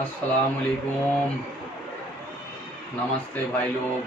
अस्सलाम वालेकुम। नमस्ते भाई लोग।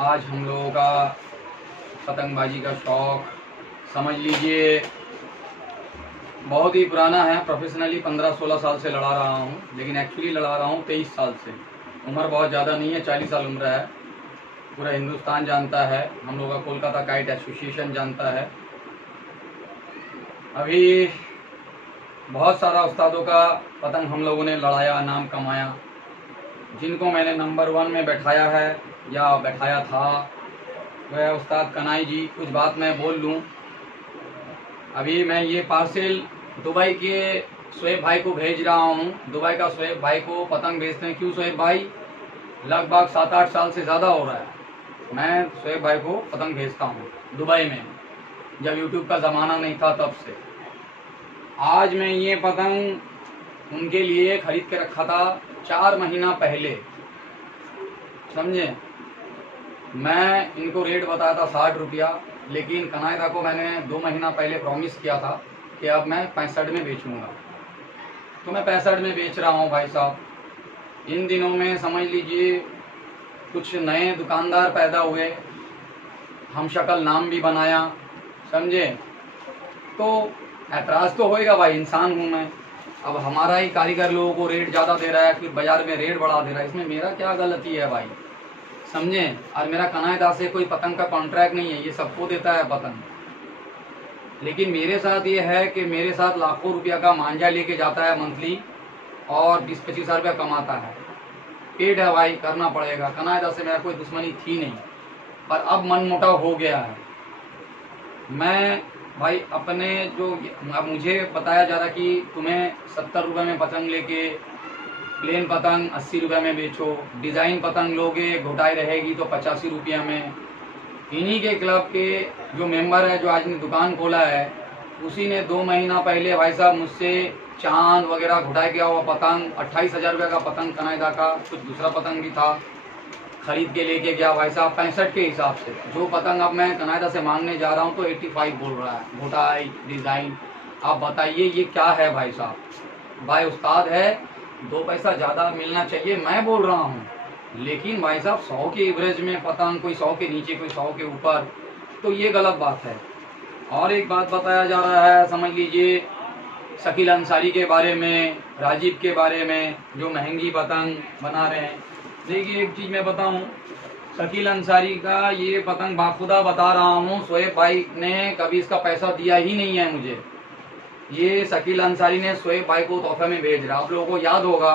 आज हम लोगों का पतंगबाजी का शौक़ समझ लीजिए बहुत ही पुराना है। प्रोफेशनली 15-16 साल से लड़ा रहा हूँ, लेकिन एक्चुअली लड़ा रहा हूँ 23 साल से। उम्र बहुत ज़्यादा नहीं है, 40 साल उम्र है। पूरा हिंदुस्तान जानता है, हम लोग का कोलकाता काइट एसोसिएशन जानता है। अभी बहुत सारा उस्तादों का पतंग हम लोगों ने लड़ाया, नाम कमाया। जिनको मैंने नंबर 1 में बैठाया है या बैठाया था वह उस्ताद कनाई जी। कुछ बात मैं बोल लूँ। अभी मैं ये पार्सल दुबई के शोएब भाई को भेज रहा हूँ। दुबई का शोएब भाई को पतंग भेजते हैं। क्यों शोएब भाई? लगभग 7-8 साल से ज़्यादा हो रहा है मैं शोएब भाई को पतंग भेजता हूँ दुबई में, जब यूट्यूब का ज़माना नहीं था तब से। आज मैं ये पतंग उनके लिए खरीद के रखा था 4 महीना पहले, समझे। मैं इनको रेट बताया था 60 रुपया, लेकिन कनायदा को मैंने 2 महीना पहले प्रॉमिस किया था कि अब मैं 65 में बेचूंगा, तो मैं 65 में बेच रहा हूँ भाई साहब। इन दिनों में समझ लीजिए कुछ नए दुकानदार पैदा हुए, हम शक्ल नाम भी बनाया, समझे। तो ऐतराज़ तो होएगा भाई, इंसान हूँ मैं। अब हमारा ही कारीगर लोगों को रेट ज़्यादा दे रहा है, फिर बाज़ार में रेट बढ़ा दे रहा है, इसमें मेरा क्या गलती है भाई, समझे। और मेरा कनायदा से कोई पतंग का कॉन्ट्रैक्ट नहीं है, ये सबको देता है पतंग। लेकिन मेरे साथ ये है कि मेरे साथ लाखों रुपया का मांझा लेके जाता है मंथली, और 20-25 हज़ार रुपया कमाता है। पेट है भाई, करना पड़ेगा। कनायदा से मेरा कोई दुश्मनी थी नहीं, पर अब मन मुटाव हो गया है। मैं भाई अपने जो अब मुझे बताया जा रहा कि तुम्हें 70 रुपये में पतंग लेके प्लेन पतंग 80 रुपये में बेचो, डिज़ाइन पतंग लोगे घोटाई रहेगी तो 85 रुपया में। इन्हीं के क्लब के जो मेंबर है, जो आज ने दुकान खोला है, उसी ने 2 महीना पहले भाई साहब मुझसे चांद वगैरह घोटाई किया हुआ पतंग 28,000 रुपये का पतंग कनायदा का, कुछ दूसरा पतंग भी था, खरीद के लेके गया भाई साहब 65 के हिसाब से। जो पतंग अब मैं कनायदा से मांगने जा रहा हूँ तो 85 बोल रहा है, घोटाई डिज़ाइन। आप बताइए ये क्या है भाई साहब। भाई उस्ताद है, 2 पैसा ज़्यादा मिलना चाहिए, मैं बोल रहा हूँ। लेकिन भाई साहब 100 के एवरेज में पतंग, कोई 100 के नीचे कोई 100 के ऊपर, तो ये गलत बात है। और एक बात बताया जा रहा है, समझ लीजिए शकील अंसारी के बारे में, राजीव के बारे में, जो महंगी पतंग बना रहे हैं। देखिए एक चीज़ मैं बताऊं, शकील अंसारी का ये पतंग बाखुदा बता रहा हूँ, शोएब भाई ने कभी इसका पैसा दिया ही नहीं है मुझे। ये शकील अंसारी ने शोएब भाई को तोहफे में भेज रहा। आप लोगों को याद होगा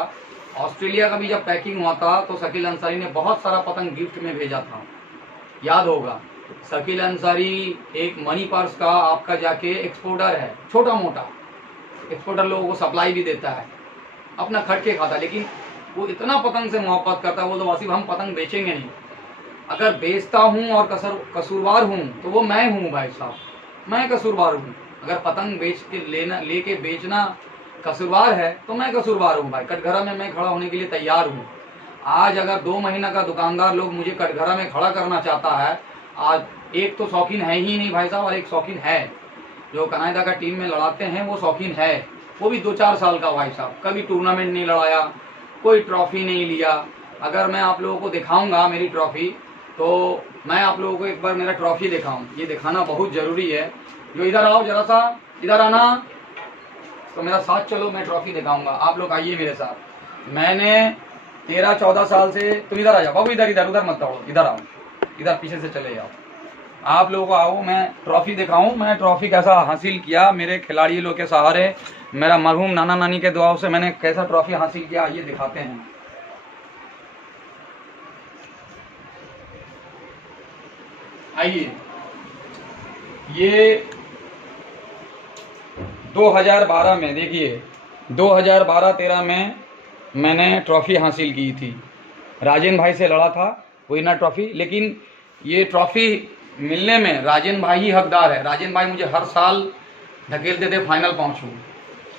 ऑस्ट्रेलिया का भी जब पैकिंग हुआ था तो शकील अंसारी ने बहुत सारा पतंग गिफ्ट में भेजा था, याद होगा। शकील अंसारी एक मनी पर्स का आपका जाके एक्सपोर्टर है, छोटा मोटा एक्सपोर्टर, लोगों को सप्लाई भी देता है, अपना खर्च के खाता। लेकिन वो इतना पतंग से मोहब्बत करता है, वो तो वासिफ हम पतंग बेचेंगे नहीं। अगर बेचता हूँ और कसूरवार हूँ तो वो मैं हूँ भाई साहब, मैं कसूरवार हूँ। अगर पतंग बेच के लेके बेचना कसूरवार है तो मैं कसूरवार हूँ भाई। कटघरा में मैं खड़ा होने के लिए तैयार हूँ। आज अगर 2 महीना का दुकानदार लोग मुझे कटघरा में खड़ा करना चाहता है, आज एक तो शौकीन है ही नहीं भाई साहब, और एक शौकीन है जो कनायदा का टीम में लड़ाते हैं, वो शौकीन है, वो भी 2-4 साल का भाई साहब, कभी टूर्नामेंट नहीं लड़ाया, कोई ट्रॉफी नहीं लिया। अगर मैं आप लोगों को दिखाऊंगा मेरी ट्रॉफी, तो मैं आप लोगों को एक बार मेरा ट्रॉफी दिखाऊं, ये दिखाना बहुत ज़रूरी है। जो इधर आओ जरा सा, इधर आना, तो मेरा साथ चलो, मैं ट्रॉफी दिखाऊंगा। आप लोग आइए मेरे साथ। मैंने 13-14 साल से, तुम इधर आ जाओ बाबू, इधर इधर उधर मत दौड़ो, इधर आओ, इधर पीछे से चले जाओ। आप लोगों को आओ, मैं ट्रॉफी दिखाऊं, मैं ट्रॉफी कैसा हासिल किया मेरे खिलाड़ी लोग के सहारे, मेरा मरहूम नाना नानी के दुआओं से मैंने कैसा ट्रॉफी हासिल किया, ये दिखाते हैं। आइए, ये 2012 में, देखिए 2012-13 में मैंने ट्रॉफी हासिल की थी, राजेंद्र भाई से लड़ा था, विनर ट्रॉफी। लेकिन ये ट्रॉफी मिलने में राजेंद्र भाई ही हकदार है। राजेंद्र भाई मुझे हर साल धकेलते थे फाइनल पहुंचूं।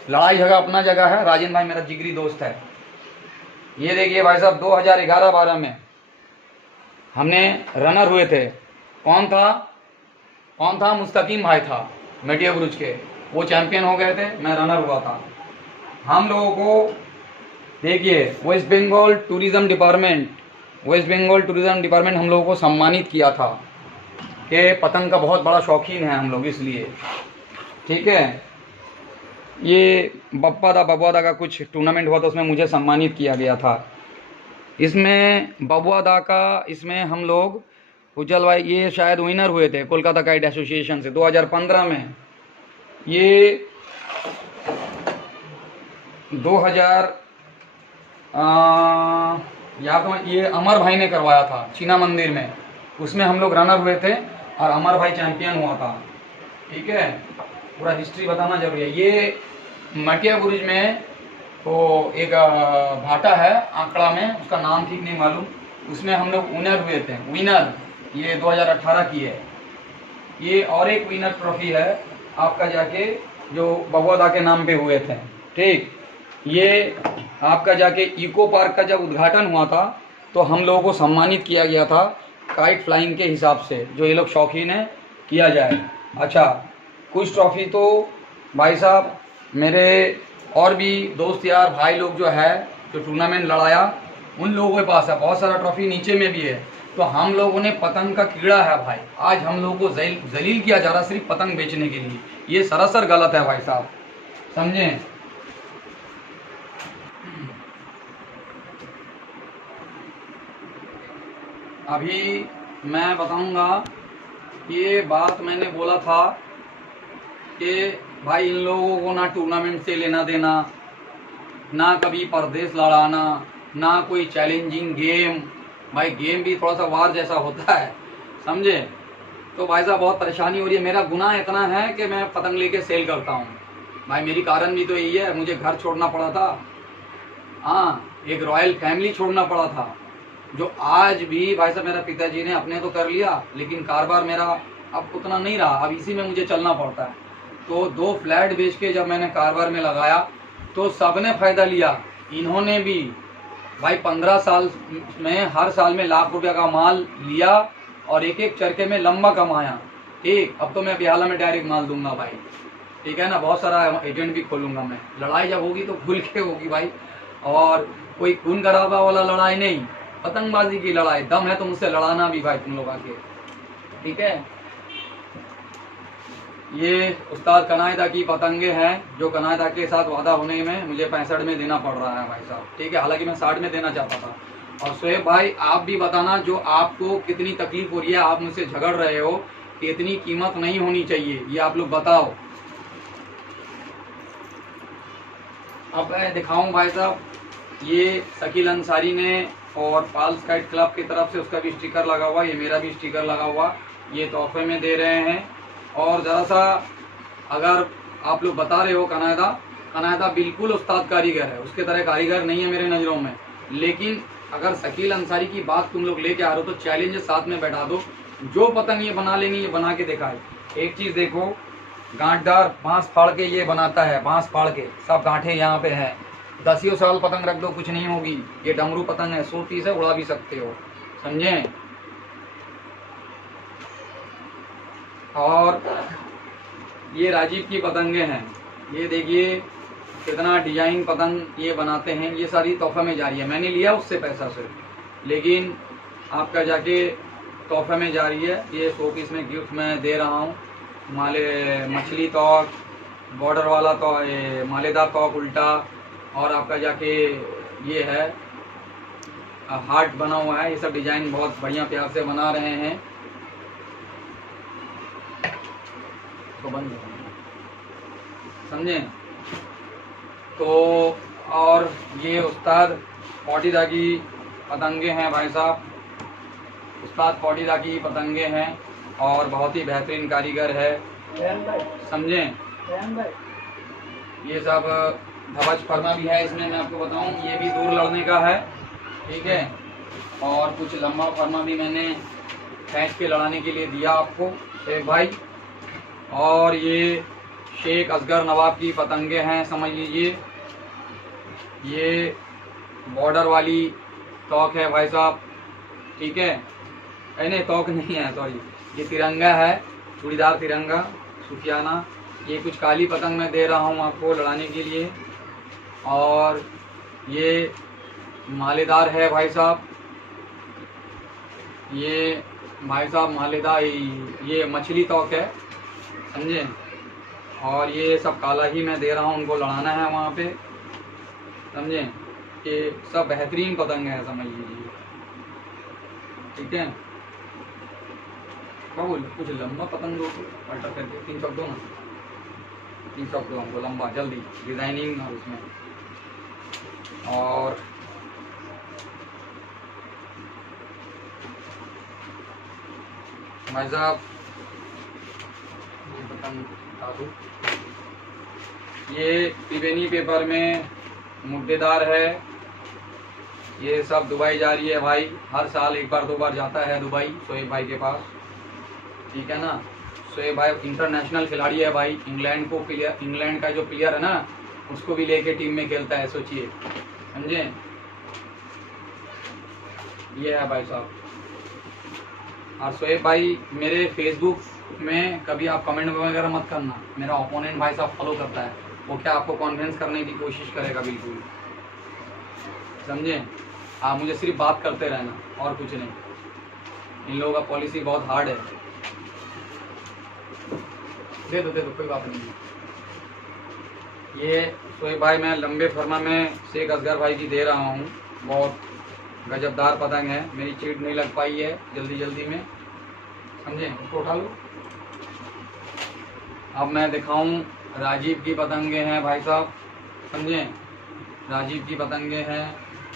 लड़ाई झगड़ा अपना जगह है, राजेंद्र भाई मेरा जिगरी दोस्त है। ये देखिए भाई साहब 2011-12 में हमने रनर हुए थे। कौन था? मुस्तकीम भाई था, मेटिया ब्रुज के, वो चैंपियन हो गए थे, मैं रनर हुआ था। हम लोगों को देखिए वेस्ट बंगाल टूरिज़्म डिपार्टमेंट हम लोगों को सम्मानित किया था कि पतंग का बहुत बड़ा शौकीन है हम लोग, इसलिए ठीक है। ये बब्बा दा का कुछ टूर्नामेंट हुआ था, उसमें मुझे सम्मानित किया गया था। इसमें बबुआ दा का इसमें हम लोग उज्जवल भाई ये शायद विनर हुए थे कोलकाता काइट एसोसिएशन से 2015 में। ये 2000 या तो ये अमर भाई ने करवाया था चीना मंदिर में, उसमें हम लोग रनर हुए थे और अमर भाई चैंपियन हुआ था, ठीक है। पूरा हिस्ट्री बताना जरूरी है। ये मटिया बुरुज में तो एक भाटा है आंकड़ा में, उसका नाम ठीक नहीं मालूम, उसमें हम लोग विनर हुए थे। विनर ये 2018 की है। ये और एक विनर ट्रॉफी है आपका जाके जो बबुआ दा के नाम पे हुए थे, ठीक। ये आपका जाके इको पार्क का जब उद्घाटन हुआ था तो हम लोगों को सम्मानित किया गया था काइट फ्लाइंग के हिसाब से, जो ये लोग शौकीन है किया जाए। अच्छा, कुछ ट्रॉफी तो भाई साहब मेरे और भी दोस्त यार भाई लोग जो है जो टूर्नामेंट लड़ाया उन लोगों के पास है, बहुत सारा ट्रॉफी नीचे में भी है। तो हम लोगों ने पतंग का कीड़ा है भाई, आज हम लोगों को जलील किया जा रहा सिर्फ पतंग बेचने के लिए, ये सरासर गलत है भाई साहब, समझें। अभी मैं बताऊंगा ये बात मैंने बोला था कि भाई इन लोगों को ना टूर्नामेंट से लेना देना, ना कभी परदेश लड़ाना, ना कोई चैलेंजिंग गेम। भाई गेम भी थोड़ा सा वार जैसा होता है, समझे। तो भाई साहब बहुत परेशानी हो रही है। मेरा गुनाह इतना है कि मैं पतंग लेके सेल करता हूँ भाई, मेरी कारण भी तो यही है, मुझे घर छोड़ना पड़ा था, हाँ, एक रॉयल फैमिली छोड़ना पड़ा था, जो आज भी भाई साहब मेरा पिताजी ने अपने तो कर लिया लेकिन कारोबार मेरा अब उतना नहीं रहा, अब इसी में मुझे चलना पड़ता है। तो 2 फ्लैट बेच के जब मैंने कारोबार में लगाया तो सबने फ़ायदा लिया, इन्होंने भी भाई 15 साल में हर साल में लाख रुपया का माल लिया और एक एक चरखे में लंबा कमाया, ठीक। अब तो मैं बिहाला में डायरेक्ट माल दूंगा भाई, ठीक है ना, बहुत सारा एजेंट भी खोलूंगा मैं। लड़ाई जब होगी तो खुल के होगी भाई, और कोई खून खराबा वाला लड़ाई नहीं, पतंगबाजी की लड़ाई। दम है तो मुझसे लड़ाना भी भाई तुम लोग आके, ठीक है। ये उस्ताद कनायदा की पतंगे हैं जो कनायदा के साथ वादा होने में मुझे 65 में देना पड़ रहा है भाई साहब, ठीक है। हालांकि मैं 60 में देना चाहता था। और शोएब भाई आप भी बताना जो आपको कितनी तकलीफ हो रही है, आप मुझसे झगड़ रहे हो कि इतनी कीमत नहीं होनी चाहिए, ये आप लोग बताओ। अब मैं दिखाऊं भाई साहब, ये शकील अंसारी ने और पाल्स काइट क्लब की तरफ से उसका भी स्टिकर लगा हुआ, ये मेरा भी स्टिकर लगा हुआ, ये तोहफे में दे रहे हैं। और ज़रा सा अगर आप लोग बता रहे हो कनायदा बिल्कुल उस्ताद कारीगर है, उसके तरह कारीगर नहीं है मेरे नज़रों में, लेकिन अगर शकील अंसारी की बात तुम लोग लेके आ रहे हो तो चैलेंज साथ में बैठा दो, जो पतंग ये बना लेंगे ये बना के दिखाए। एक चीज़ देखो, गांठदार बांस फाड़ के ये बनाता है, बांस फाड़ के सब गांठे यहाँ पे हैं, 10 साल पतंग रख दो कुछ नहीं होगी। ये डमरू पतंग है, 130 है, उड़ा भी सकते हो, समझे। और ये राजीव की पतंगे हैं, ये देखिए कितना डिजाइन पतंग ये बनाते हैं, ये सारी तोहफे में जा रही है। मैंने लिया उससे पैसा से, लेकिन आपका जाके तोहफे में जा रही है। ये 100 पीस में गिफ्ट में दे रहा हूँ। मछली तोक, बॉर्डर वाला तो मालेदार तोक उल्टा, और आपका जाके ये है हार्ट बना हुआ है। ये सब डिजाइन बहुत बढ़िया प्यार से बना रहे हैं। तो बंद समझे। तो और ये उस्ताद पौटीदा की पतंगे हैं भाई साहब, उस्ताद पौटीदा की पतंगे हैं और बहुत ही बेहतरीन कारीगर है, समझे। ये सब धवज फरमा भी है इसमें, मैं आपको बताऊं ये भी दूर लड़ने का है, ठीक है। और कुछ लंबा फरमा भी मैंने खींच के लड़ाने के लिए दिया आपको एक भाई। और ये शेख असगर नवाब की पतंगे हैं, समझ लीजिए। ये बॉर्डर वाली तोक है भाई साहब, ठीक है। नहीं तोक नहीं है, सॉरी, ये तिरंगा है, चूड़ीदार तिरंगा सूफियाना। ये कुछ काली पतंग मैं दे रहा हूँ आपको लड़ाने के लिए, और ये मालेदार है भाई साहब, ये भाई साहब मालेदार, ये मछली तोक है, समझे। और ये सब काला ही मैं दे रहा हूँ, उनको लड़ाना है वहाँ पे, समझे। ये सब बेहतरीन पतंग है, समझ लीजिए, ठीक है। क्या बोल, कुछ लंबा पतंग दो तो अल्टर करके 3 चौक दो ना, 3 चौक दो हमको लंबा, जल्दी डिजाइनिंग और उसमें। और भाई साहब ये पतंग बता दूँ, ये त्रिवेणी पेपर में मुद्देदार है, ये सब दुबई जा रही है भाई, हर साल 1 बार 2 बार जाता है दुबई शोएब भाई के पास, ठीक है ना। शोएब भाई इंटरनेशनल खिलाड़ी है भाई, इंग्लैंड को प्लेयर, इंग्लैंड का जो प्लेयर है ना उसको भी लेके टीम में खेलता है, सोचिए, समझे। ये है भाई साहब। और शोएब भाई मेरे फेसबुक में कभी आप कमेंट वगैरह मत करना, मेरा ओपोनेंट भाई साहब फॉलो करता है, वो क्या आपको कॉन्विंस करने की कोशिश करेगा, बिल्कुल, समझे। आप मुझे सिर्फ बात करते रहना और कुछ नहीं, इन लोगों का पॉलिसी बहुत हार्ड है। दे दो कोई बात नहीं। ये शोएब भाई मैं लंबे फरमा में शेख असगर भाई की दे रहा हूँ, बहुत गजबदार पतंग है, मेरी चीट नहीं लग पाई है जल्दी में, समझे। उसको उठा लो। अब मैं दिखाऊं, राजीव की पतंगे हैं भाई साहब, समझे, राजीव की पतंगे हैं,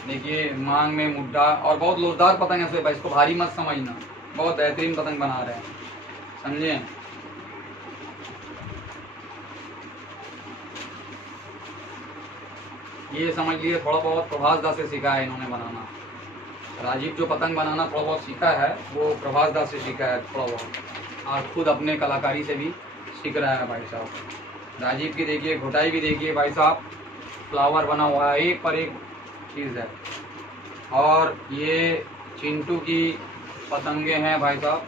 देखिए मांग में मुड्ढा, और बहुत लोजदार पतंग है भाई, इसको भारी मत समझना, बहुत बेहतरीन पतंग बना रहे हैं, समझे। ये समझ लिए थोड़ा बहुत प्रभास दा से सीखा है इन्होंने बनाना, राजीव जो पतंग बनाना थोड़ा बहुत सीखा है वो प्रभास दा से सीखा है थोड़ा बहुत, और खुद अपने कलाकारी से भी सीख रहा है भाई साहब। राजीव की देखिए घुटाई भी देखिए भाई साहब, फ्लावर बना हुआ है, एक पर एक चीज़ है। और ये चिंटू की पतंगे हैं भाई साहब,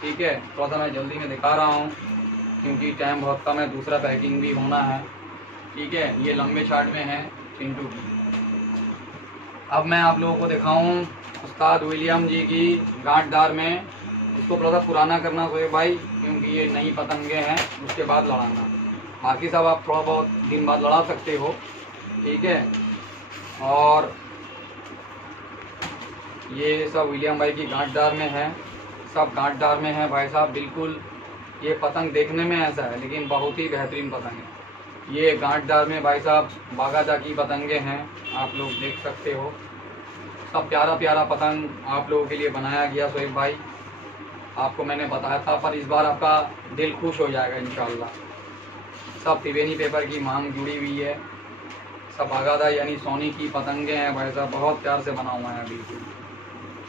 ठीक है। थोड़ा सा मैं जल्दी में दिखा रहा हूँ क्योंकि टाइम बहुत कम है, दूसरा पैकिंग भी होना है, ठीक है। ये लंबे चार्ट में है चिंटू की। अब मैं आप लोगों को दिखाऊं उस्ताद विलियम जी की गांठदार में, इसको थोड़ा सा पुराना करना कोई भाई, क्योंकि ये नई पतंगे हैं, उसके बाद लड़ाना, बाकी सब आप थोड़ा बहुत दिन बाद लड़ा सकते हो, ठीक है। और ये सब विलियम भाई की गांठदार में है, सब गांठदार में है भाई साहब, बिल्कुल। ये पतंग देखने में ऐसा है लेकिन बहुत ही बेहतरीन पतंग है। ये गांठदार में भाई साहब बागाजा की पतंगे हैं, आप लोग देख सकते हो, सब प्यारा प्यारा पतंग आप लोगों के लिए बनाया गया शोएब भाई, आपको मैंने बताया था, पर इस बार आपका दिल खुश हो जाएगा इंशाल्लाह। सब त्रिवेणी पेपर की मांग जुड़ी हुई है, सब बागादा यानी सोनी की पतंगे हैं भाई साहब, बहुत प्यार से बना हुआ है बिल्कुल,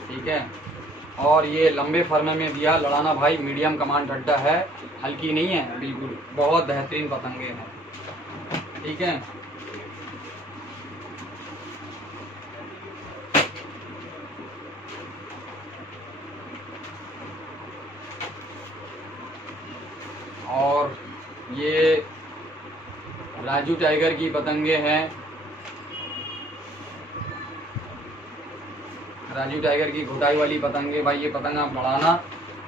ठीक है। और ये लंबे फर्मे में दिया लड़ाना भाई, मीडियम कमांड अड्डा है, हल्की नहीं है बिल्कुल, बहुत बेहतरीन पतंगे हैं, ठीक है। और ये राजू टाइगर की पतंगे हैं, राजू टाइगर की घुटाई वाली पतंगे भाई, ये पतंग आप लड़ाना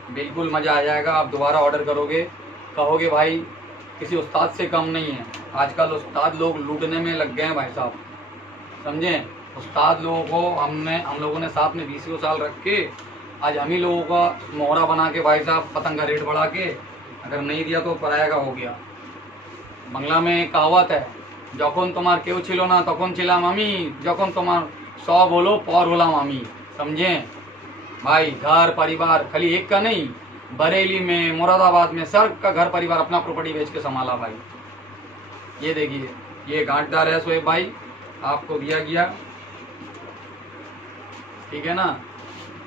बिल्कुल मज़ा आ जाएगा, आप दोबारा ऑर्डर करोगे, कहोगे भाई किसी उस्ताद से कम नहीं है। आजकल उस्ताद लोग लूटने में लग गए हैं भाई साहब, समझे। उस्ताद लोगों को हम लोगों ने साथ में 20 साल रख के, आज हम ही लोगों का मोहरा बना के भाई साहब पतंग का रेट बढ़ा के, अगर नहीं दिया तो पराया का हो गया। बांग्ला में एक कहावत है, যখন তোমার কেউ ছিল না তখন ছিলাম আমি, যখন তোমাर 100 बोलो पर होलाम আমি, समझे भाई। घर परिवार खाली एक का नहीं, बरेली में, मुरादाबाद में, सब का घर परिवार अपना प्रॉपर्टी बेच के संभाला भाई। ये देखिए ये गांठदार है शोएब भाई, आपको दिया गया, ठीक है ना।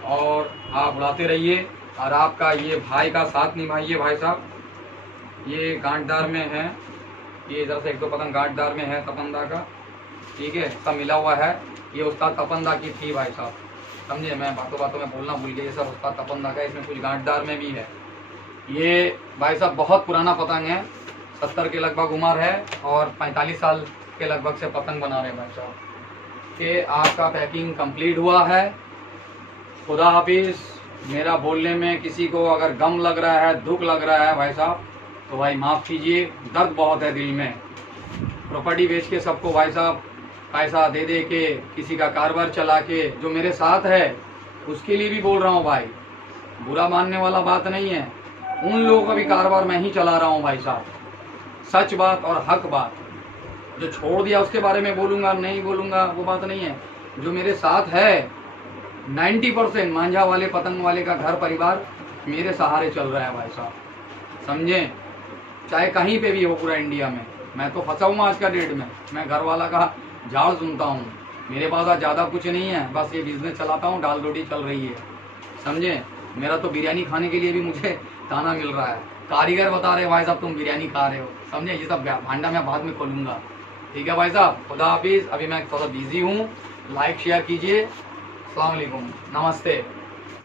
और आप उड़ाते रहिए और आपका ये भाई का साथ निभाइए भाई साहब। ये गांठदार में है, ये इधर से 1-2 पतंग गांठदार में है तपंदा का, ठीक है, सब मिला हुआ है। ये उस्ताद तपंदा की थी भाई साहब, समझे। मैं बातों में बोलना भूल गया, ये सब उस्ताद तपंदा का, इसमें कुछ गांठदार में भी है। ये भाई साहब बहुत पुराना पतंग है, 70 के लगभग उम्र है और 45 साल के लगभग से पतंग बना रहे हैं भाई साहब। कि आपका पैकिंग कंप्लीट हुआ है। खुदा हाफिज। मेरा बोलने में किसी को अगर गम लग रहा है, दुख लग रहा है भाई साहब, तो भाई माफ़ कीजिए, दर्द बहुत है दिल में। प्रॉपर्टी बेच के सबको भाई साहब पैसा दे दे के, किसी का कारोबार चला के, जो मेरे साथ है उसके लिए भी बोल रहा हूँ भाई, बुरा मानने वाला बात नहीं है। उन लोगों का भी कारोबार मैं ही चला रहा हूँ भाई साहब। सच बात और हक बात। जो छोड़ दिया उसके बारे में बोलूँगा नहीं बोलूँगा वो बात नहीं है। जो मेरे साथ है 90% मांझा वाले पतंग वाले का घर परिवार मेरे सहारे चल रहा है भाई साहब, समझे। चाहे कहीं पे भी हो पूरा इंडिया में, मैं तो फंसा हूँ आज का डेट में। मैं घर वाला का झाड़ सुनता हूँ। मेरे पास आज ज़्यादा कुछ नहीं है, बस ये बिजनेस चलाता हूँ, दाल रोटी चल रही है, समझे। मेरा तो बिरयानी खाने के लिए भी मुझे ताना मिल रहा है। कारीगर बता रहे भाई साहब तुम बिरयानी खा रहे हो, समझे। ये सब भांडा मैं बाद में खोलूँगा, ठीक है भाई साहब। खुदा हाफिज़। अभी मैं थोड़ा बिजी हूँ। लाइक शेयर कीजिए। अस्सलाम वालेकुम, नमस्ते।